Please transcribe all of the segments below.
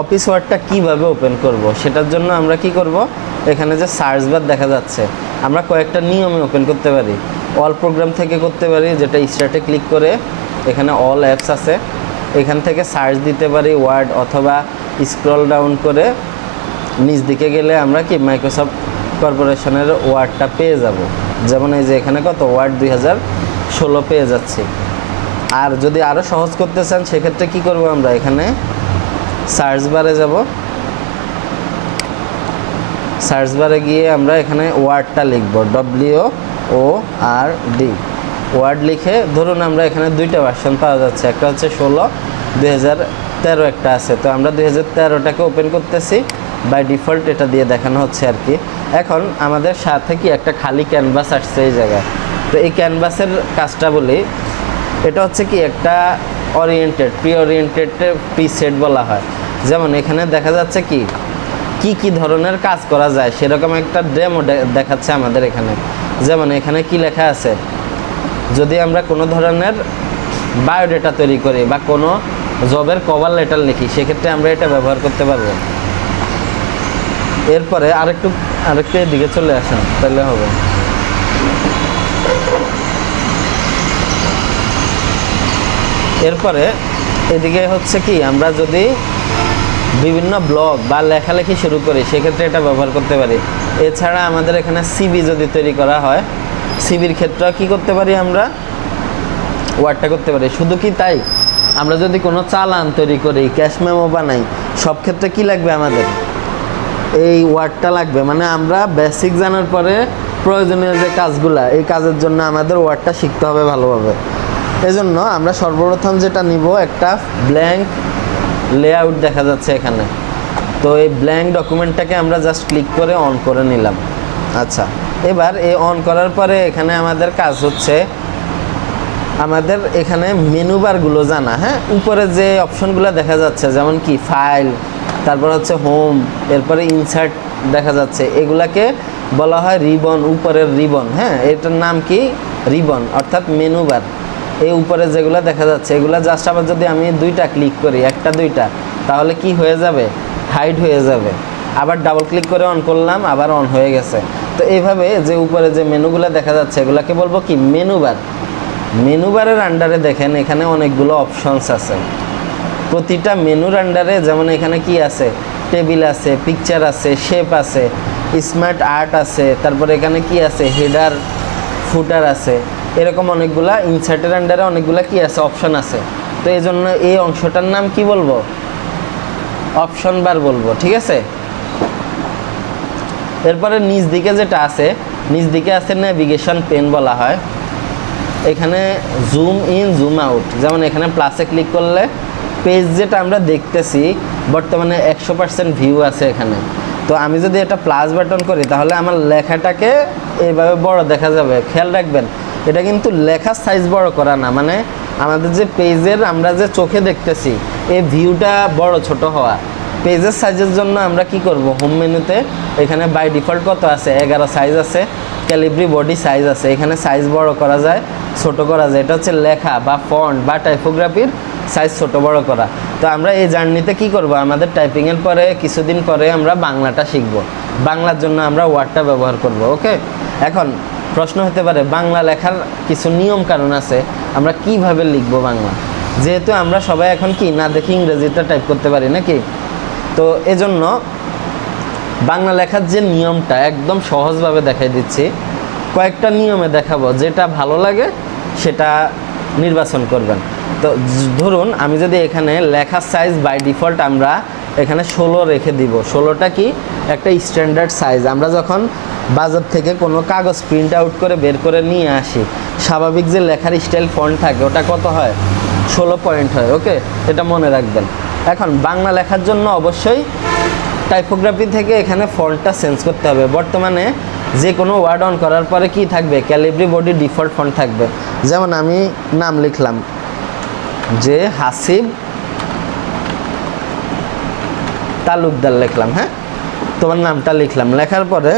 Office ওয়ার্ডটা কিভাবে open করব সেটার জন্য আমরা কি করব, এখানে যে সার্চ বার দেখা যাচ্ছে আমরা কয়েকটা নিয়মে ওপেন করতে পারি। অল প্রোগ্রাম থেকে করতে পারি, যেটা স্টার্টে ক্লিক করে এখানে অল অ্যাপস আছে, এখান থেকে সার্চ দিতে পারি ওয়ার্ড, অথবা স্ক্রল ডাউন করে নিচ দিকে গেলে আমরা কি মাইক্রোসফট কর্পোরেশনের ওয়ার্ডটা পেয়ে যাব। যেমন এই যে এখানে কত ওয়ার্ড 2016 পেয়ে যাচ্ছি। আর যদি আরও সহজ করতে চান সেক্ষেত্রে কি করব, আমরা এখানে সার্চ বারে যাব, সার্চ বারে গিয়ে আমরা এখানে ওয়ার্ডটা লিখব, WORD ওয়ার্ড লিখে ধরুন আমরা এখানে দুইটা ভার্সন পাওয়া যাচ্ছে, একটা হচ্ছে 16, 2013 একটা আছে, তো আমরা 2013টাকে ওপেন করতেছি। বাই ডিফল্ট এটা দিয়ে দেখানো হচ্ছে আর কি। এখন আমাদের সাথে কি একটা খালি ক্যানভাস আসছে এই জায়গায়, তো এই ক্যানভাসের কাজটা বলি, এটা হচ্ছে কি একটা প্রি ওরিয়েন্টেড প্রিসেট বলা হয়। যেমন এখানে দেখা যাচ্ছে কি কি ধরনের কাজ করা যায় সেরকম একটা ডেমো দেখাচ্ছে আমাদের এখানে। যেমন এখানে কি লেখা আছে, যদি আমরা কোনো ধরনের বায়োডাটা তৈরি করি বা কোনো জবের কভার লেটার লিখি সেক্ষেত্রে আমরা এটা ব্যবহার করতে পারবো। এরপরে আরেকটু এদিকে চলে আসেন তাহলে হবে। এরপরে এদিকে হচ্ছে কি আমরা যদি বিভিন্ন ব্লগ বা লেখালেখি শুরু করি সেক্ষেত্রে এটা ব্যবহার করতে পারি। এছাড়া আমাদের এখানে সিভি যদি তৈরি করা হয়, সিভির ক্ষেত্রে কি করতে পারি, আমরা ওয়ার্ডটা করতে পারি। শুধু কি তাই, আমরা যদি কোনো চালান তৈরি করি, ক্যাশ মেমো বানাই, সব ক্ষেত্রে কি লাগবে, আমাদের এই ওয়ার্ডটা লাগবে। মানে আমরা বেসিক জানার পরে প্রয়োজনীয় যে কাজগুলা, এই কাজের জন্য আমাদের ওয়ার্ডটা শিখতে হবে ভালোভাবে। এজন্য আমরা সর্বপ্রথম যেটা নিব, একটা ব্ল্যাঙ্ক লেআউট দেখা যাচ্ছে এখানে, তো এই ব্ল্যাঙ্ক ডকুমেন্টটাকে আমরা জাস্ট ক্লিক করে অন করে নিলাম। আচ্ছা, এবার এই অন করার পরে এখানে আমাদের কাজ হচ্ছে আমাদের এখানে মেনু বারগুলো জানা। হ্যাঁ, উপরে যে অপশনগুলো দেখা যাচ্ছে যেমন কি ফাইল, তারপর হচ্ছে হোম, এরপরে ইনসার্ট দেখা যাচ্ছে, এগুলাকে বলা হয় রিবন, উপরের রিবন। হ্যাঁ, এটার নাম কি রিবন, অর্থাৎ মেনু বার। এই উপরে যেগুলো দেখা যাচ্ছে এগুলো জাস্ট আবার যদি আমি দুইটা ক্লিক করি, একটা দুইটা, তাহলে কি হয়ে যাবে, হাইড হয়ে যাবে। আবার ডাবল ক্লিক করে অন করলাম, আবার অন হয়ে গেছে। তো এইভাবে যে উপরে যে মেনুগুলো দেখা যাচ্ছে এগুলাকে বলবো কি মেনু বার। মেনু বারের আন্ডারে দেখেন এখানে অনেকগুলো অপশনস আছে। প্রতিটা মেনুর আন্ডারে যেমন এখানে কি আছে, টেবিল আছে, পিকচার আছে, শেপ আছে, স্মার্ট আর্ট আছে, তারপরে এখানে কি আছে, হেডার, ফুটার আছে, এরকম অনেকগুলা ইনসার্টের আন্ডারে অনেকগুলা কি আছে, অপশন আছে। তো এই জন্য এই অংশটার নাম কি বলবো, অপশন বার বলবো। ঠিক আছে, এরপরে নিচ দিকে যেটা আছে, নিচ দিকে আছে নেভিগেশন পেন বলা হয়। এখানে জুম ইন, জুম আউট, যেমন এখানে প্লাসে ক্লিক করলে পেজ যেটা আমরা দেখতেছি বর্তমানে 100% ভিউ আছে এখানে। তো আমি যদি এটা প্লাস বাটন করি তাহলে আমার লেখাটাকে এইভাবে বড় দেখা যাবে। খেয়াল রাখবেন, এটা কিন্তু লেখার সাইজ বড় করা না, মানে আমাদের যে পেজের আমরা যে চোখে দেখতেছি এই ভিউটা বড় ছোট হওয়া। পেজের সাইজের জন্য আমরা কি করব, হোম মেনুতে এখানে বাই ডিফল্ট কত আছে, 11 সাইজ আছে, ক্যালিব্রি বডি সাইজ আছে, এখানে সাইজ বড় করা যায়, ছোট করা যায়। এটা হচ্ছে লেখা বা ফন্ট বা টাইপোগ্রাফির সাইজ ছোট বড় করা। তো আমরা এই জার্নিতে কি করব, আমাদের টাইপিংয়ের পরে কিছুদিন পরে আমরা বাংলাটা শিখব। বাংলার জন্য আমরা ওয়ার্ডটা ব্যবহার করব। ওকে, এখন প্রশ্ন হতে পারে বাংলা লেখার কিছু নিয়ম কানুন আছে, আমরা কিভাবে লিখব বাংলা, যেহেতু আমরা সবাই এখন কি না দেখি ইংরেজিটা টাইপ করতে পারি নাকি। তো এজন্য বাংলা লেখার যে নিয়মটা একদম সহজভাবে দেখাই দিচ্ছি, কয়েকটা নিয়মে দেখাবো, যেটা ভালো লাগে সেটা নির্বাচন করবেন। তো ধরুন আমি যদি এখানে লেখার সাইজ বাই ডিফল্ট আমরা এখানে 16 রেখে দিব। 16টা কি একটা স্ট্যান্ডার্ড সাইজ। আমরা যখন বাজার থেকে কোনো কাগজ প্রিন্ট আউট করে বের করে নিয়ে আসি, স্বাভাবিক যে লেখার স্টাইল ফন্ট থাকে ওটা কত হয়, 16 পয়েন্ট হয়। ওকে, এটা মনে রাখবেন। এখন বাংলা লেখার জন্য অবশ্যই টাইপোগ্রাফি থেকে এখানে ফন্টটা চেঞ্জ করতে হবে। বর্তমানে যে কোনো ওয়ার্ড অন করার পরে কি থাকবে, ক্যালিব্রি বডি ডিফল্ট ফন্ট থাকবে। যেমন আমি নাম লিখলাম যে হাসিব তালুকদার লিখলাম। হ্যাঁ, তোমার নামটা লিখলাম, লেখার পরে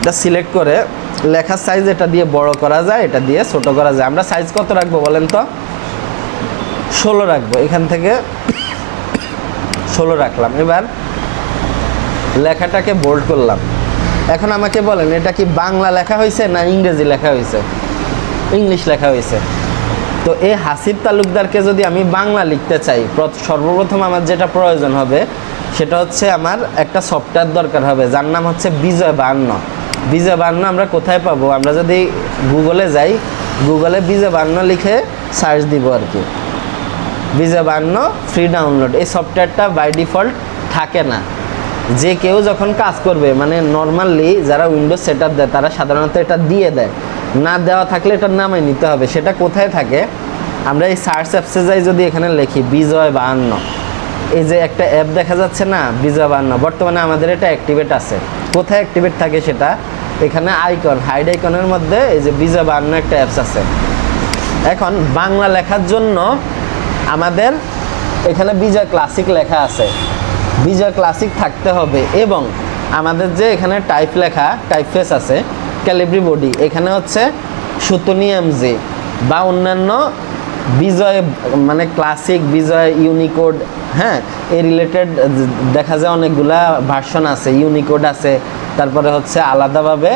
এটা সিলেক্ট করে লেখার সাইজ এটা দিয়ে বড় করা যায়, এটা দিয়ে ছোট করা যায়। আমরা সাইজ কত রাখবো বলেন তো, 16 রাখবো। এখান থেকে 16 রাখলাম। এবার লেখাটাকে বোল্ড করলাম। এখন আমাকে বলেন এটা কি বাংলা লেখা হয়েছে না ইংরেজি লেখা হয়েছে? ইংলিশ লেখা হয়েছে। তো এই হাসিব তালুকদারকে যদি আমি বাংলা লিখতে চাই, সর্বপ্রথম আমার যেটা প্রয়োজন হবে সেটা হচ্ছে আমার একটা সফটওয়্যার দরকার হবে যার নাম হচ্ছে বিজয় 52। বিজয় 52 আমরা কোথায় পাবো? আমরা যদি গুগলে যাই, গুগলে বিজয় 52 লিখে সার্চ দিব আর কি। বিজয় 52 ফ্রি ডাউনলোড। এই সফটওয়্যারটা বাই ডিফল্ট থাকে না। যে কেউ যখন কাজ করবে, মানে নর্মালি যারা উইন্ডোজ সেট আপ দেয় তারা সাধারণত এটা দিয়ে দেয়, না দেওয়া থাকলে এটার নামে নিতে হবে। সেটা কোথায় থাকে? আমরা এই সার্চ অ্যাপসে যাই, যদি এখানে লিখি বিজয় 52, এই যে একটা অ্যাপ দেখা যাচ্ছে না বিজয় 52, বর্তমানে আমাদের এটা অ্যাক্টিভেট আছে। কোথায় অ্যাক্টিভেট থাকে সেটা? এখানে আইকন, হাইড আইকনের মধ্যে এই যে বিজয় 52 একটা অ্যাপস আছে। এখন বাংলা লেখার জন্য আমাদের এখানে বিজয় ক্লাসিক লেখা আছে, বিজয় ক্লাসিক থাকতে হবে। এবং আমাদের যে এখানে টাইপ লেখা, টাইপফেস আছে, ক্যালিব্রি বডি, এখানে হচ্ছে সুতনি এমজি বা অন্যান্য বিজয় মানে ক্লাসিক, বিজয়, ইউনিকোড, হ্যাঁ, এই রিলেটেড দেখা যায় অনেকগুলা ভার্সন আছে, ইউনিকোড আছে, তারপরে হচ্ছে আলাদাভাবে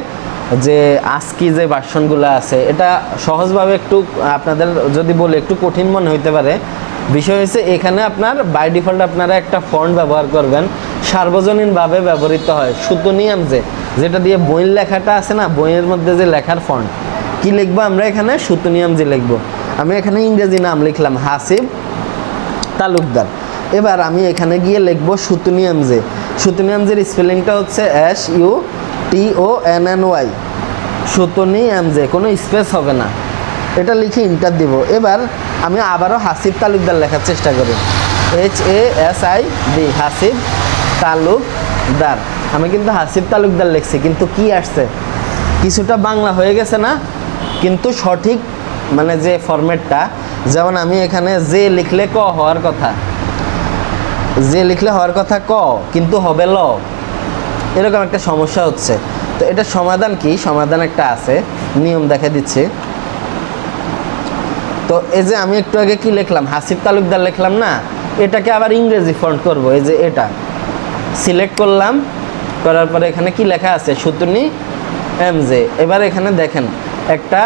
যে আজকি যে ভার্সনগুলো আছে। এটা সহজভাবে একটু আপনাদের যদি বলে একটু কঠিন মনে হইতে পারে। বিষয় হচ্ছে এখানে আপনার বাই ডিফল্ট আপনারা একটা ফন্ট ব্যবহার করবেন, সার্বজনীনভাবে ব্যবহৃত হয় সুতনি এমজি, যেটা দিয়ে বইয়ের লেখাটা আছে না, বইয়ের মধ্যে যে লেখার ফন্ট কি লিখবো আমরা এখানে? সুতনি এমজি লিখবো। আমি এখানে ইংরেজি নাম লিখলাম হাসিব তালুকদার। এবার আমি এখানে গিয়ে লিখবো সুতনি এমজি। সুতনি এমজির স্পেলিংটা হচ্ছে SUTONNY, সুতনি এমজি, কোনো স্পেস হবে না। এটা লিখে ইন্টার দিব। এবার আমি আবারও হাসিব তালুকদার লেখার চেষ্টা করি, HASIB, হাসিব তালুকদার। আমি কিন্তু হাসিব তালুকদার লিখছি, কিন্তু কি আসছে? কিছুটা বাংলা হয়ে গেছে না, কিন্তু সঠিক মানে যে ফরম্যাটটা, যেমন আমি এখানে যে লিখলে ক হওয়ার কথা, যে লিখলে হওয়ার কথা ক, কিন্তু হবে ল, এরকম একটা সমস্যা হচ্ছে। তো এটা সমাধান কি? সমাধান একটা আছে, নিয়ম দেখা দিচ্ছি। তো এই যে আমি একটু আগে কি লিখলাম? হাসিব তালুকদার লিখলাম না, এটাকে আবার ইংরেজি ফন্ট করব। এই যে এটা সিলেক্ট করলাম, করার পরে এখানে কি লেখা আছে? সুতনি এমজি। এবার এখানে দেখেন একটা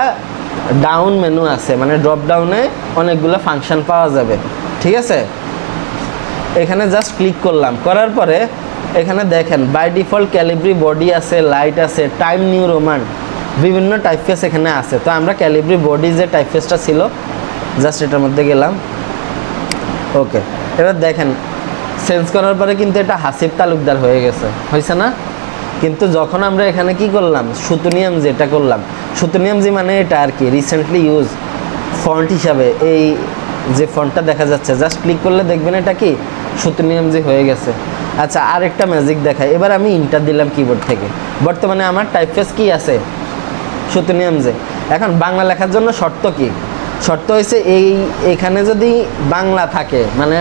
ডাউন মেনু আছে, মানে ড্রপ ডাউনে অনেকগুলো ফাংশন পাওয়া যাবে, ঠিক আছে? এখানে জাস্ট ক্লিক করলাম, করার পরে এখানে দেখেন বাই ডিফল্ট ক্যালিব্রি বডি আছে, লাইট আছে, টাইম নিউ রোমান, বিভিন্ন টাইপফেস এখানে আছে। তো আমরা ক্যালিব্রি বডি যে টাইপফেসটা ছিল জাস্ট এটার মধ্যে গেলাম, ওকে। এবার দেখেন চেঞ্জ করার পরে কিন্তু এটা হাসিব তালুকদার হয়ে গেছে, হয়েছে না? কিন্তু যখন আমরা এখানে কি করলাম? সুতনি এমজি এটা করলাম। সুতনি এমজি মানে এটা আর কি রিসেন্টলি ইউজ ফন্ট হিসাবে এই যে ফন্টটা দেখা যাচ্ছে, জাস্ট ক্লিক করলে দেখবেন এটা কি সুতনি এমজি হয়ে গেছে। আচ্ছা, আর একটা ম্যাজিক দেখায়। এবার আমি ইন্টার দিলাম কিবোর্ড থেকে, বর্তমানে আমার টাইপফেস কি আছে? সুতনি এমজি। এখন বাংলা লেখার জন্য শর্ত কি? শর্ত হয়েছে এখানে যদি বাংলা থাকে, মানে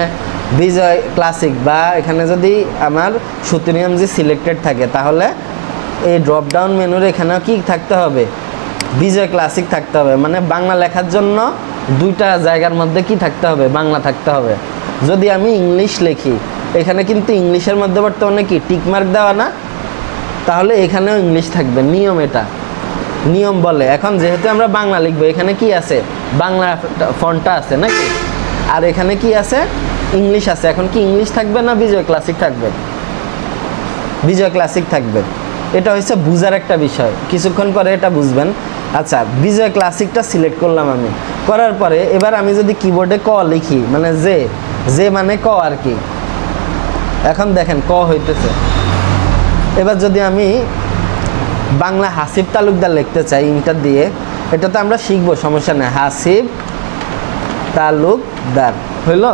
বিজয় ক্লাসিক, বা এখানে যদি আমার সুতনি এমজি সিলেক্টেড থাকে, তাহলে এই ড্রপ ডাউন মেনুর এখানেও কি থাকতে হবে? বিজয় ক্লাসিক থাকতে হবে। মানে বাংলা লেখার জন্য দুইটা জায়গার মধ্যে কি থাকতে হবে? বাংলা থাকতে হবে। যদি আমি ইংলিশ লিখি, এখানে কিন্তু ইংলিশের মধ্যে বর্তমানে কি টিকমার্ক দেওয়া না, তাহলে এখানেও ইংলিশ থাকবে। নিয়ম এটা, নিয়ম বলে। এখন যেহেতু আমরা বাংলা লিখবো, এখানে কি আছে? বাংলা ফন্টটা আছে নাকি, আর এখানে কি আছে? ইংলিশ আছে। এখন কি ইংলিশ থাকবে না বিজয় ক্লাসিক থাকবে? বিজয় ক্লাসিক থাকবে। এটা হচ্ছে বুঝার একটা বিষয়, কিছুক্ষণ পরে এটা বুঝবেন। আচ্ছা, বিজয় ক্লাসিকটা সিলেক্ট করলাম আমি, করার পরে এবার আমি যদি কিবোর্ডে ক লিখি, মানে যে মানে ক আর কি, এখন দেখেন ক হইতেছে। এবার যদি আমি বাংলা হাসিব তালুকদার লিখতে চাই ইন্টার দিয়ে, এটা তো আমরা শিখবো, সমস্যা নেই। হাসিব তালুকদার হইল,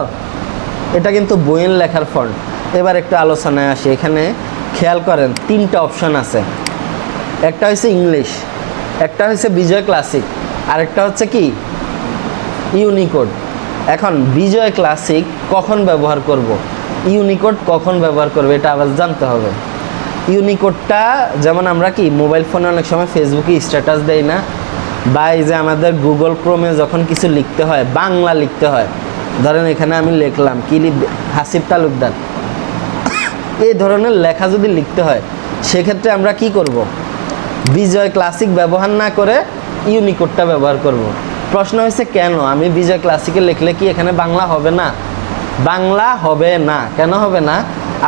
এটা কিন্তু বইয়ের লেখার ফন্ট। এবার একটু আলোচনায় আসি। এখানে খেয়াল করেন তিনটা অপশন আছে, একটা হচ্ছে ইংলিশ, একটা হচ্ছে বিজয় ক্লাসিক, আর একটা হচ্ছে কি ইউনিকোড। এখন বিজয় ক্লাসিক কখন ব্যবহার করব, ইউনিকোড কখন ব্যবহার করব, এটা আবার জানতে হবে। ইউনিকোডটা যেমন আমরা কি মোবাইল ফোনে অনেক সময় ফেসবুকে স্ট্যাটাস দেই না, বা এই যে আমাদের গুগল ক্রোমে যখন কিছু লিখতে হয়, বাংলা লিখতে হয়, ধরেন এখানে আমি লিখলাম কি হাসিব তালুকদার, এই ধরনের লেখা যদি লিখতে হয় সেক্ষেত্রে আমরা কি করব? বিজয় ক্লাসিক ব্যবহার না করে ইউনিকোডটা ব্যবহার করব। প্রশ্ন হয়েছে কেন? আমি বিজয় ক্লাসিকে লিখলে কি এখানে বাংলা হবে না? বাংলা হবে না। কেন হবে না?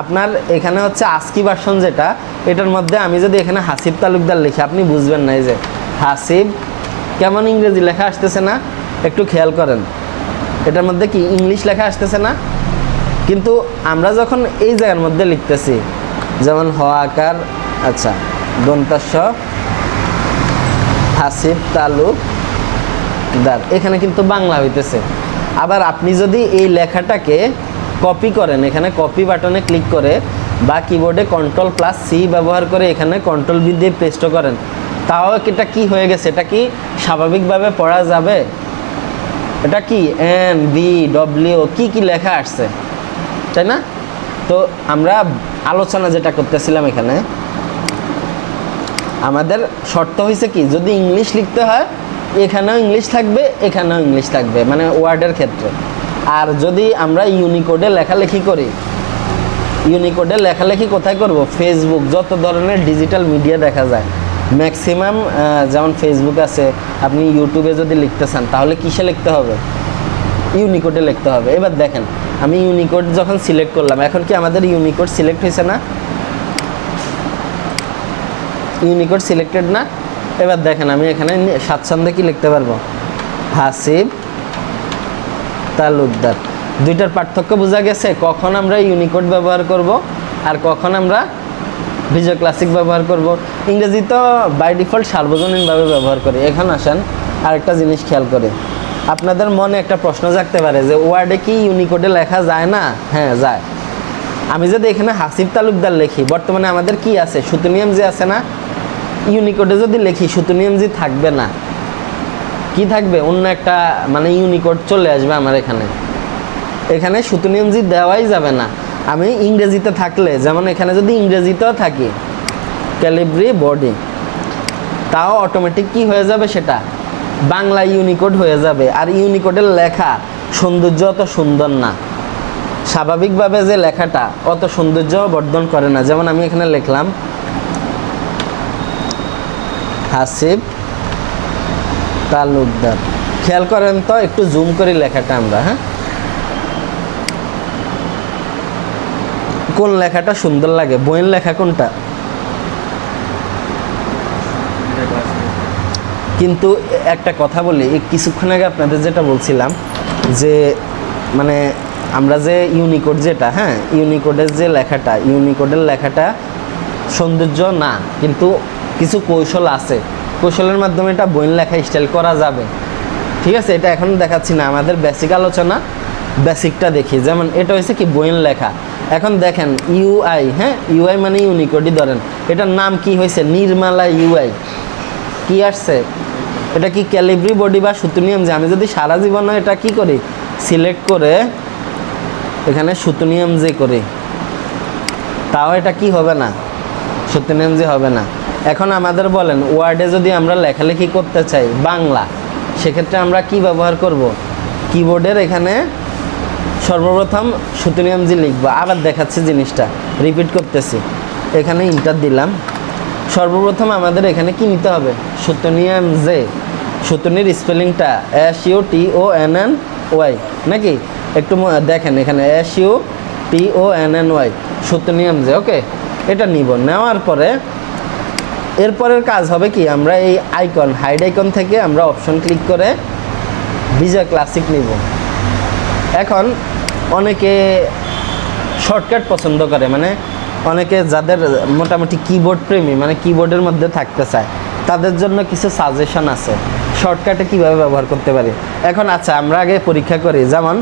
আপনার এখানে হচ্ছে আস্কি ভার্সন যেটা, এটার মধ্যে আমি যদি এখানে হাসিব তালুকদার লিখি আপনি বুঝবেন না। এই যে হাসিব, কেমন ইংরেজি লেখা আসতেছে না? একটু খেয়াল করেন, এটার মধ্যে কি ইংলিশ লেখা আসতেছে না? কিন্তু আমরা যখন এই জায়গার মধ্যে লিখতেছি, যেমন হ আকার, আচ্ছা দন্তাস্য হাসিব তালুকদার, এখানে কিন্তু বাংলা হইতেছে। আবার আপনি যদি এই লেখাটাকে কপি করেন, এখানে কপি বাটনে ক্লিক করে বা কিবোর্ডে Ctrl+C ব্যবহার করে এখানে Ctrl+V দিয়ে পেস্ট করেন, তাও এটা কি হয়ে গেছে? এটা কি স্বাভাবিকভাবে পড়া যাবে? এটা কি NBW কি লেখা আসছে, তাই না? তো আমরা আলোচনা যেটা করতেছিলাম, এখানে আমাদের শর্ত হয়েছে কি, যদি ইংলিশ লিখতে হয় এখানেও ইংলিশ থাকবে, এখানেও ইংলিশ থাকবে, মানে ওয়ার্ডের ক্ষেত্রে। আর যদি আমরা ইউনিকোডে লেখালেখি করি, ইউনিকোডে লেখালেখি কোথায় করব? ফেসবুক, যত ধরনের ডিজিটাল মিডিয়া দেখা যায় ম্যাক্সিমাম, যেমন ফেসবুক আছে, আপনি ইউটিউবে যদি লিখতে চান তাহলে কিসে লিখতে হবে? ইউনিকোডে লিখতে হবে। এবার দেখেন আমি ইউনিকোড যখন সিলেক্ট করলাম, এখন কি আমাদের ইউনিকোড সিলেক্ট হয়েছে না? ইউনিকোড সিলেক্টেড না? এবার দেখেন আমি এখানে স্বাচ্ছন্দ্যে কি লিখতে পারবো? হাসিব তালুকদার। দুইটার পার্থক্য বোঝা গেছে, কখন আমরা ইউনিকোড ব্যবহার করব আর কখন আমরা ভিজুয়াল ক্লাসিক ব্যবহার করব। ইংরেজি তো বাই ডিফল্ট সার্বজনীনভাবে ব্যবহার করি। এখন আসেন আরেকটা জিনিস খেয়াল করে, আপনাদের মনে একটা প্রশ্ন জাগতে পারে যে ওয়ার্ডে কি ইউনিকোডে লেখা যায় না? হ্যাঁ যায়। আমি যদি এখানে হাসিব তালুকদার লিখি, বর্তমানে আমাদের কি আছে? সুতুনিয়াম জি আছে না? ইউনিকোডে যদি লিখি সুতুনিয়াম জি থাকবে না, কি থাকবে? অন্য একটা মানে ইউনিকোড চলে আসবে আমার এখানে। এখানে সুতুনিয়াম জি দেওয়াই যাবে না। আমি ইংরেজিতে থাকলে, যেমন এখানে যদি ইংরেজিতেও থাকি ক্যালিব্রি বডি, তাও অটোমেটিক কি হয়ে যাবে? সেটা বাংলা ইউনিকোড হয়ে যাবে। আর ইউনিকোডের লেখা সৌন্দর্য অত সুন্দর না, স্বাভাবিকভাবে যে লেখাটা অত সৌন্দর্য বর্ধন করে না। যেমন আমি এখানে লিখলাম হাসিব তালুকদার, খেয়াল করেন তো, একটু জুম করি লেখাটা আমরা। হ্যাঁ, কোন লেখাটা সুন্দর লাগে? বইয়ের লেখা কোনটা? কিন্তু একটা কথা বলি, কিছুক্ষণ আগে আপনাদের যেটা বলছিলাম যে মানে আমরা যে ইউনিকোড যেটা, হ্যাঁ ইউনিকোডের যে লেখাটা, ইউনিকোডের লেখাটা সৌন্দর্য না, কিন্তু কিছু কৌশল আছে, কৌশলের মাধ্যমে এটা বইয়ের লেখা স্টাইল করা যাবে। ঠিক আছে, এটা এখন দেখাচ্ছি না, আমাদের বেসিক আলোচনা, বেসিকটা দেখি। যেমন এটা হয়েছে কি বইয়ের লেখা। এখন দেখেন ইউআই, হ্যাঁ ইউআই মানে ইউনিকোডই ধরেন, এটার নাম কি হয়েছে? নির্মালা ইউআই। কি আসছে? এটা কি ক্যালিব্রি বডি বা সুতুনিয়াম যে? আমি যদি সারা জীবনে এটা কি করি? সিলেক্ট করে এখানে সুতুনিয়াম যে করি, তাও এটা কি হবে না? সুতুনিয়াম যে হবে না। এখন আমাদের বলেন ওয়ার্ডে যদি আমরা লেখালেখি করতে চাই বাংলা, সেক্ষেত্রে আমরা কি ব্যবহার করব? কিবোর্ডের এখানে সর্বপ্রথম সুতুনিয়াম জি লিখবো। আবার দেখাচ্ছি জিনিসটা, রিপিট করতেছি। এখানে ইন্টার দিলাম, সর্বপ্রথম আমাদের এখানে কি নিতে হবে? সুতুনিয়াম জে। সুতুনির স্পেলিংটা SUTONNY নাকি? একটু দেখেন এখানে SUTONNY, সুতুনিয়াম জে। ওকে, এটা নিব। নেওয়ার পরে এরপরের কাজ হবে কি, আমরা এই আইকন হাইড আইকন থেকে আমরা অপশন ক্লিক করে ভিজুয়াল ক্লাসিক নিব। এখন অনেকে শর্টকাট পছন্দ করে, মানে অনেকে যাদের মোটামুটি কিবোর্ড প্রেমী, মানে কিবোর্ডের মধ্যে থাকতে চায়, তাদের জন্য কিছু সাজেশন আছে শর্টকাটে কিভাবে ব্যবহার করতে পারি। এখন আচ্ছা আমরা আগে পরীক্ষা করি। যেমন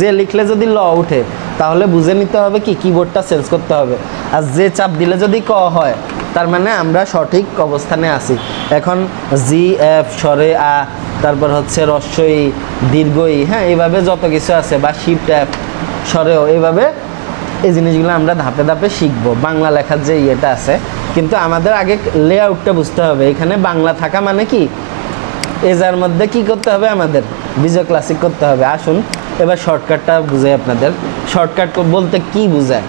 যে লিখলে যদি ল উঠে, তাহলে বুঝে নিতে হবে কি কিবোর্ডটা চেঞ্জ করতে হবে। আর যে চাপ দিলে যদি ক হয়, তার মানে আমরা সঠিক অবস্থানে আছি। এখন GF স্বরে আ, তারপর হচ্ছে রস্বই দীর্ঘই, হ্যাঁ এইভাবে যত কিছু আছে, বা শিফট F স্বরেও, এইভাবে এই জিনিসগুলো আমরা ধাপে ধাপে শিখবো। বাংলা লেখার যে ইয়েটা আছে, কিন্তু আমাদের আগে লেআউটটা বুঝতে হবে। এখানে বাংলা থাকা মানে কি, এজার মধ্যে কি করতে হবে? আমাদের ভিজুয়াল ক্লাসিক করতে হবে। আসুন এবার শর্টকাটটা বুঝাই আপনাদের। শর্টকাট বলতে কি বোঝায়?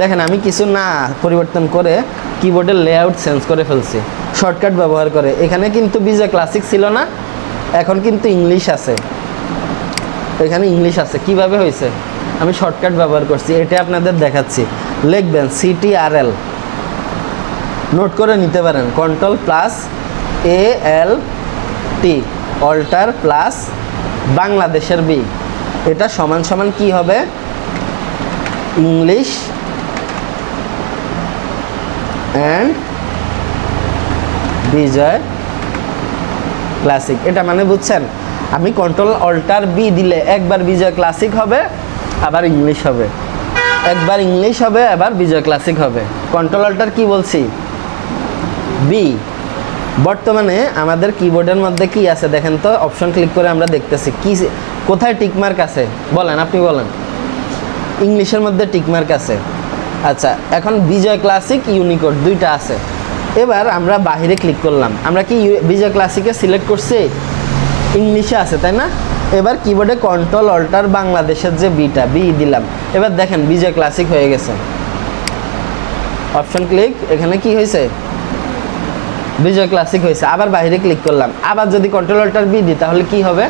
দেখেন আমি কিছু না পরিবর্তন করে কিবোর্ডের লেআউট চেঞ্জ করে ফেলছি শর্টকাট ব্যবহার করে। এখানে কিন্তু বিজয় ক্লাসিক ছিল না, এখন কিন্তু ইংলিশ আছে, এখানে ইংলিশ আছে। কিভাবে হয়েছে? আমি শর্টকাট ব্যবহার করছি, এটা আপনাদের দেখাচ্ছি। লিখবেন CTRL, নোট করে নিতে পারেন, Ctrl+ALT, অল্টার প্লাস বাংলাদেশের বি, এটা সমান সমান কি হবে? English and Bijoy classic. এটা মানে বুঝছেন? আমি Ctrl+Alt+B দিলে একবার বিজয় ক্লাসিক হবে, আবার ইংলিশ হবে, একবার ইংলিশ হবে, আবার বিজয় ক্লাসিক হবে। Ctrl+Alt কি বলছি? বি। বর্তমানে আমাদের কিবোর্ডের মধ্যে কি আছে দেখেন তো, অপশন ক্লিক করে আমরা দেখতেছি কি কোথায় টিকমার্ক আছে, বলেন, আপনি বলেন। ইংলিশের মধ্যে টিকমার্ক আছে। আচ্ছা, এখন বিজয় ক্লাসিক, ইউনিকোড দুইটা আছে। এবার আমরা বাহিরে ক্লিক করলাম, আমরা কি বিজয় ক্লাসিকে সিলেক্ট করছি? ইংলিশে আছে, তাই না? এবার কিবোর্ডে Ctrl+Alt বাংলাদেশের যে বিটা, বি দিলাম। এবার দেখেন বিজয় ক্লাসিক হয়ে গেছে। অপশন ক্লিক, এখানে কি হয়েছে? বিজয় ক্লাসিক হয়েছে। আবার বাইরে ক্লিক করলাম, আবার যদি Ctrl+Alt+B দিই তাহলে কি হবে?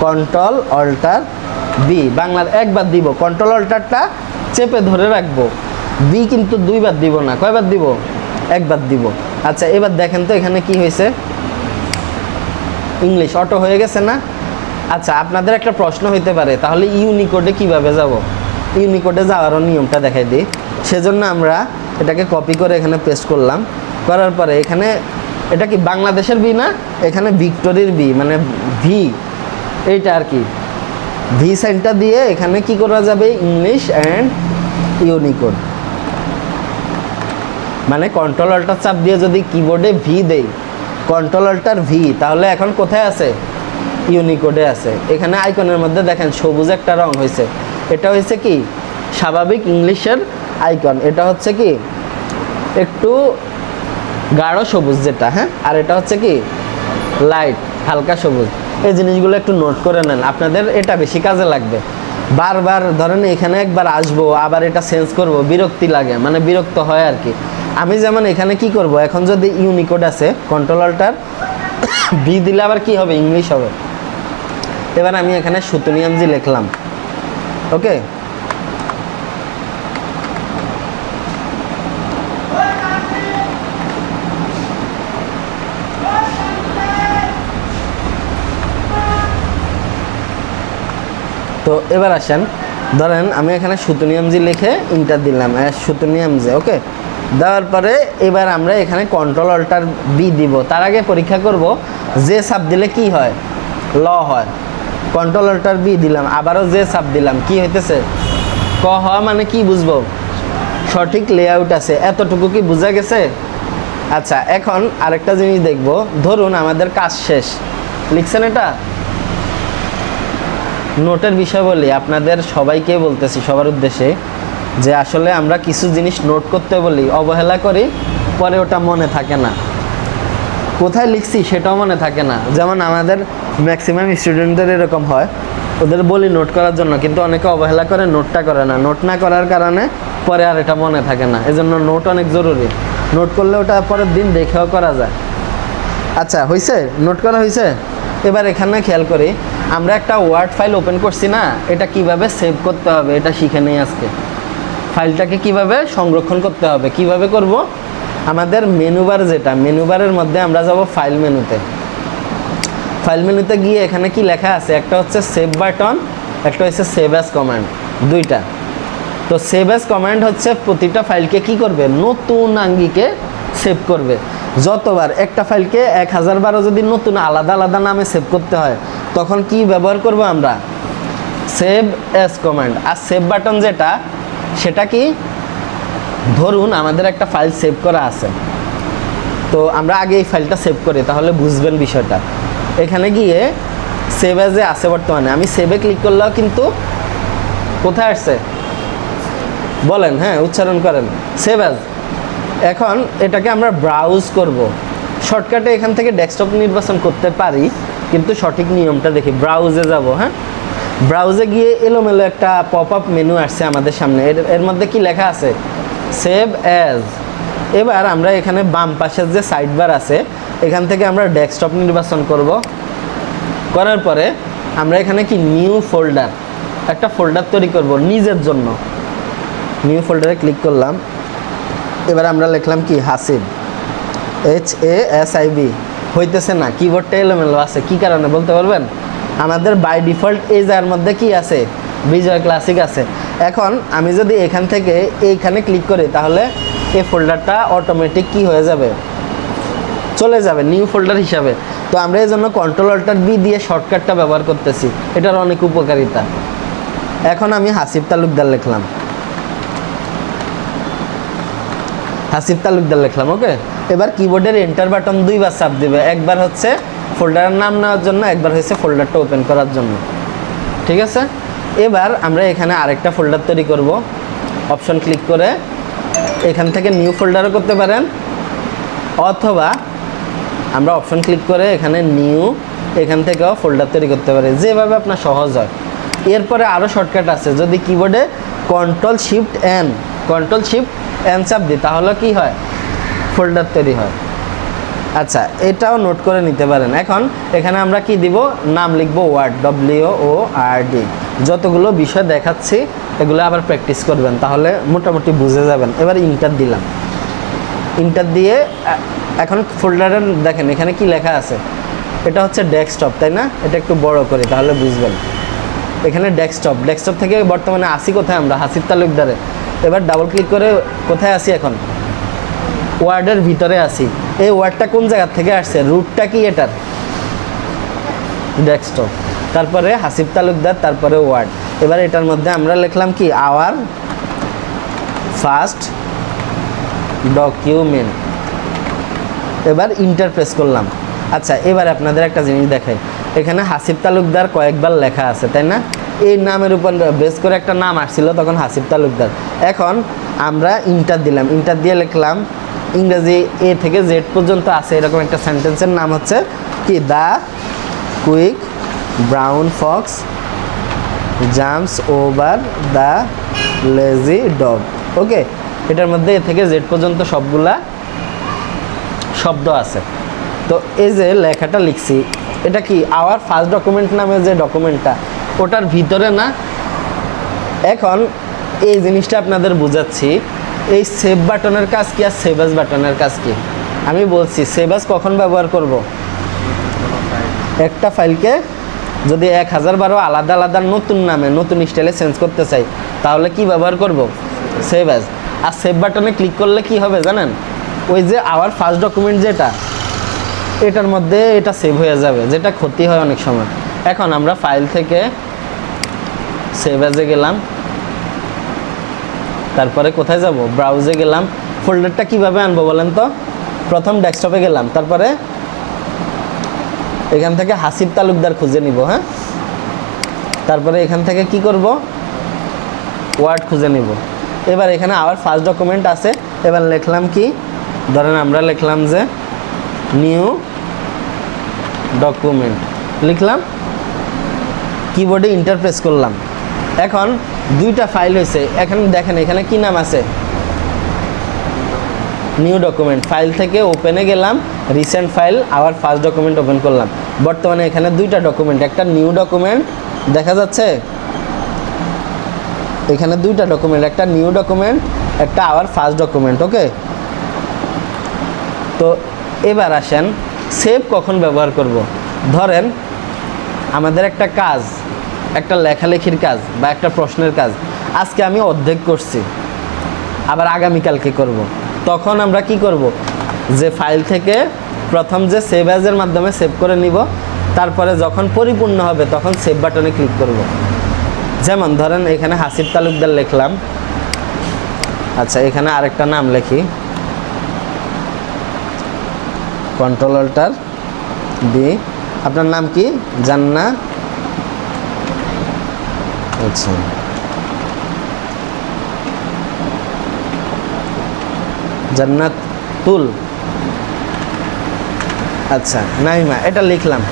Ctrl+Alt+B, বাংলার একবার দিব, Ctrl+Alt+টা চেপে ধরে রাখবো, বি কিন্তু দুইবার দিব না, কয়বার দিব? একবার দিব। আচ্ছা, এবার দেখেন তো এখানে কি হয়েছে? ইংলিশ অটো হয়ে গেছে না? আচ্ছা, আপনাদের একটা প্রশ্ন হইতে পারে, তাহলে ইউনিকোডে কিভাবে যাব? ইউনিকোডে যাওয়ারও নিয়মটা দেখাই দিই। সেজন্য আমরা এটাকে কপি করে এখানে পেস্ট করলাম, করার পরে এখানে এটা কি বাংলাদেশের বি না, এখানে ভিক্টোরির বি মানে ভি, এইটা আর কি ভি সাইনটা দিয়ে এখানে কি করা যাবে? English and Unicode. মানে Ctrl+Alt চাপ দিয়ে যদি কিবোর্ডে ভি দেই, Ctrl+Alt+V, তাহলে এখন কোথায় আছে? ইউনিকোডে আছে। এখানে আইকনের মধ্যে দেখেন সবুজ একটা রং হয়েছে, এটা হয়েছে কি স্বাভাবিক ইংলিশের আইকন, এটা হচ্ছে কি একটু গাঢ় সবুজ যেটা, হ্যাঁ, আর এটা হচ্ছে কি লাইট হালকা সবুজ। এই জিনিসগুলো একটু নোট করে নেন, আপনাদের এটা বেশি কাজে লাগবে। বারবার ধরেন এখানে একবার আসবো, আবার এটা চেঞ্জ করব, বিরক্তি লাগে, মানে বিরক্ত হয় আর কি। আমি যেমন এখানে কি করব, এখন যদি ইউনিকোড আছে Ctrl+Alt+V দিলে আবার কি হবে? ইংলিশ হবে। এবার আমি এখানে সুতুনিয়ামজি লিখলাম, ওকে। তো এবার আসেন, ধরেন আমি এখানে সুতুনিয়ামজি লিখে ইন্টার দিলাম, সুতুনিয়ামজি, ওকে। দেওয়ার পরে এবার আমরা এখানে Ctrl+Alt+B দিব। তার আগে পরীক্ষা করব যে সাব দিলে কি হয়? ল হয়। Ctrl+Alt+B দিলাম, আবারও যে সাব দিলাম, কি হইতেছে? ক হওয়া মানে কি বুঝবো? সঠিক লেআউট আছে। এতটুকু কি বোঝা গেছে? আচ্ছা, এখন আরেকটা জিনিস দেখব। ধরুন আমাদের কাজ শেষ, লিখছেন এটা নোটের বিষয় বলি, আপনাদের সবাইকে বলতেছি, সবার উদ্দেশ্যে, যে আসলে আমরা কিছু জিনিস নোট করতে বলি, অবহেলা করি, পরে ওটা মনে থাকে না, কোথায় লিখছি সেটাও মনে থাকে না। যেমন আমাদের ম্যাক্সিমাম স্টুডেন্টদের এরকম হয়, ওদের বলি নোট করার জন্য, কিন্তু অনেকে অবহেলা করে, নোটটা করে না। নোট না করার কারণে পরে আর এটা মনে থাকে না। এজন্য নোট অনেক জরুরি। নোট করলে ওটা পরের দিন দেখেও করা যায়। আচ্ছা, হয়েছে? নোট করা হয়েছে? এবার এখানে খেয়াল করি, আমরা একটা ওয়ার্ড ফাইল ওপেন করছি না, এটা কিভাবে সেভ করতে হবে এটা শিখে নেই আজকে। ফাইলটাকে কিভাবে সংরক্ষণ করতে হবে, কিভাবে করব? আমাদের মেনু বার, যেটা মেনু বারের মধ্যে আমরা যাব ফাইল মেনুতে। ফাইল মেনুতে গিয়ে এখানে কি লেখা আছে? একটা হচ্ছে সেভ বাটন, একটা হচ্ছে সেভ অ্যাজ কমান্ড, দুইটা। তো সেভ অ্যাজ কমান্ড হচ্ছে প্রতিটা ফাইলকে কি করবে? নতুন আঙ্গিকে সেভ করবে। যতবার একটা ফাইলকে 1000 বারও যদি নতুন আলাদা আলাদা নামে সেভ করতে হয়, তখন কি ব্যবহার করব আমরা? Save as command. আর সেভ বাটন যেটা, সেটা কি? ধরুন আমাদের একটা ফাইল সেভ করা আছে, তো আমরা আগে এই ফাইলটা সেভ করি, তাহলে বুঝবেন বিষয়টা। এখানে গিয়ে সেভ অ্যাজে আছে বর্তমানে, আমি সেভে ক্লিক করলেও কিন্তু কোথায় আসছে বলেন, হ্যাঁ উচ্চারণ করেন, সেভ অ্যাজ। এখন এটাকে আমরা ব্রাউজ করব। শর্টকাটে এখান থেকে ডেস্কটপ নির্বাচন করতে পারি, কিন্তু সঠিক নিয়মটা দেখি। ব্রাউজে যাব, হ্যাঁ, ব্রাউজে গিয়ে এলোমেলো একটা পপ আপ মেনু আসছে আমাদের সামনে, এর মধ্যে কি লেখা আছে, সেভ অ্যাজ। এবার আমরা এখানে বাম পাশের যে সাইড বার আছে এখান থেকে আমরা ডেস্কটপ নির্বাচন করব। করার পরে আমরা এখানে কি নিউ ফোল্ডার, একটা ফোল্ডার তৈরি করব নিজের জন্য। নিউ ফোল্ডারে ক্লিক করলাম। এবার আমরা লিখলাম কি হাসিব, HASIB। হইতেছে না, কিবোর্ডটা এলোমেলো আছে, কি কারণে বলতে পারবেন? আমাদের বাই ডিফল্ট এই জায়গার মধ্যে কি আছে, বিজয় ক্লাসিক আছে। এখন আমি যদি এখান থেকে এইখানে ক্লিক করি তাহলে এই ফোল্ডারটা অটোমেটিক কি হয়ে যাবে, চলে যাবে নিউ ফোল্ডার হিসাবে। তো আমরা এই জন্য Ctrl+Alt+B দিয়ে শর্টকাটটা ব্যবহার করতেছি, এটার অনেক উপকারিতা। এখন আমি হাসিব তালুকদার লিখলাম, হাসিব তালুকদার লিখলাম, ওকে। এবার কিবোর্ডের এন্টার বাটন দুইবার চাপ দিবে, একবার হচ্ছে ফোল্ডারের নাম নেওয়ার জন্য, একবার হচ্ছে ফোল্ডারটা ওপেন করার জন্য, ঠিক আছে। এবার আমরা এখানে আরেকটা ফোল্ডার তৈরি করব। অপশন ক্লিক করে এখান থেকে নিউ ফোল্ডারও করতে পারেন, অথবা আমরা অপশন ক্লিক করে এখানে নিউ, এখান থেকেও ফোল্ডার তৈরি করতে পারি, যেভাবে আপনার সহজ হয়। এরপরে আরও শর্টকাট আছে, যদি কিবোর্ডে Ctrl+Shift+N চাপ দিই তাহলে কি হয়, ফোল্ডার তৈরি হয়। আচ্ছা, এটাও নোট করে নিতে পারেন। এখন এখানে আমরা কি দিব, নাম লিখব ওয়ার্ড, WORD। যতগুলো বিষয় দেখাচ্ছি এগুলো আবার প্র্যাকটিস করবেন, তাহলে মোটামুটি বুঝে যাবেন। এবার ইন্টার দিলাম, ইন্টার দিয়ে এখন ফোল্ডারের দেখেন এখানে কি লেখা আছে, এটা হচ্ছে ডেস্কটপ, তাই না? এটা একটু বড় করি তাহলে বুঝবেন। এখানে ডেস্কটপ থেকে বর্তমানে আসি কোথায়, আমরা হাসিব তালুকদারে। এবার ডাবল ক্লিক করে কোথায় আসি, এখন ওয়ার্ডের ভিতরে আসি। এই ওয়ার্ডটা কোন জায়গা থেকে আসছে, রুটটা কি এটার, ডেস্কটপ, তারপরে হাসিব তালুকদার, তারপরে ওয়ার্ড। এবার এটার মধ্যে আমরা লিখলাম কি, আওয়ার ফার্স্ট ডকুমেন্ট। এবার ইন্টার প্রেস করলাম। আচ্ছা, এবার আপনাদের একটা জিনিস দেখাই, এখানে হাসিব তালুকদার কয়েকবার লেখা আছে, তাই না? এই নামের উপর বেস করে একটা নাম আসছিল তখন হাসিব তালুকদার। এখন আমরা ইন্টার দিলাম, ইন্টার দিয়ে লিখলাম ইংরেজি A থেকে Z পর্যন্ত আছে এরকম একটা সেন্টেন্সের নাম হচ্ছে কি, the quick brown fox jumps over the lazy dog. Okay, এটার মধ্যে A থেকে Z পর্যন্ত সবগুলা শব্দ আছে। তো এই যে লেখাটা লিখছি, এটা কি আওয়ার ফার্স্ট ডকুমেন্ট নামে যে ডকুমেন্টটা, ওটার ভিতরে না। এখন এই জিনিসটা আপনাদের বুঝাচ্ছি, এই সেভ বাটনের কাজ কি আর সেভ অ্যাজ বাটনের কাজ কি। আমি বলছি সেভ অ্যাজ কখন ব্যবহার করব, একটা ফাইলকে যদি 1012 আলাদা আলাদা নতুন নামে নতুন স্টাইলে চেঞ্জ করতে চাই তাহলে কি ব্যবহার করব, সেভ অ্যাজ। আর সেভ বাটনে ক্লিক করলে কি হবে জানেন, ওই যে আওয়ার ফার্স্ট ডকুমেন্ট যেটা, এটার মধ্যে এটা সেভ হয়ে যাবে, যেটা ক্ষতি হয় অনেক সময়। এখন আমরা ফাইল থেকে সেভ অ্যাজে গেলাম, তারপরে কোথায় যাব, ব্রাউজে গেলাম। ফোল্ডারটা কিভাবে আনবো বলেন তো, প্রথম ডেস্কটপে গেলাম, তারপরে এখান থেকে হাসিব তালুকদার খুঁজে নিব, হ্যাঁ। তারপরে এখান থেকে কি করব, ওয়ার্ড খুঁজে নিব। এবার এখানে আওয়ার ফার্স্ট ডকুমেন্ট আছে, এবার লিখলাম কি, ধরেন আমরা লিখলাম যে নিউ ডকুমেন্ট, লিখলাম, কিবোর্ডে ইন্টার প্রেস করলাম। এখন দুইটা ফাইল হয়েছে, এখানে দেখেন এখানে কি নাম আছে, নিউ ডকুমেন্ট। ফাইল থেকে ওপেনে গেলাম, recent file, our first document open করলাম। বর্তমানে এখানে দুইটা ডকুমেন্ট, একটা নিউ ডকুমেন্ট দেখা যাচ্ছে, এখানে দুইটা ডকুমেন্ট, একটা নিউ ডকুমেন্ট, একটা আওয়ার ফার্স্ট ডকুমেন্ট। ওকে, তো এবার আসেন সেভ কখন ব্যবহার করব। ধরেন আমাদের একটা কাজ, একটা লেখালেখির কাজ বা একটা প্রশ্নের কাজ আজকে আমি অর্ধেক করছি, আবার আগামীকালকে করব। তখন আমরা কি করব, যে ফাইল থেকে প্রথম যে সেভ অ্যাজের মাধ্যমে সেভ করে নিব, তারপরে যখন পরিপূর্ণ হবে তখন সেভ বাটনে ক্লিক করব। যেমন ধরেন এখানে হাসিব তালুকদার লিখলাম। আচ্ছা, এখানে আরেকটা নাম লিখি, Ctrl+Alt+B। আপনার নাম কি, জান্না, আচ্ছা জান্নাতুল, আচ্ছা নাইমা, এটা লিখলাম।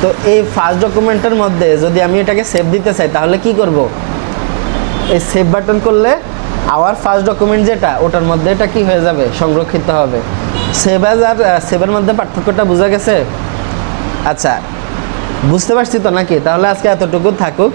তো এই ফার্স্ট ডকুমেন্টের মধ্যে যদি আমি এটাকে সেভ দিতে চাই তাহলে কি করব, এই সেভ বাটন করলে আওয়ার ফার্স্ট ডকুমেন্ট যেটা ওটার মধ্যে এটা কি হয়ে যাবে, সংরক্ষিত হবে। সেভ অ্যাজ আর সেভের মধ্যে পার্থক্যটা বোঝা গেছে? আচ্ছা, বুঝতে পারছি তো নাকি? তাহলে আজকে এতটুকু থাকুক।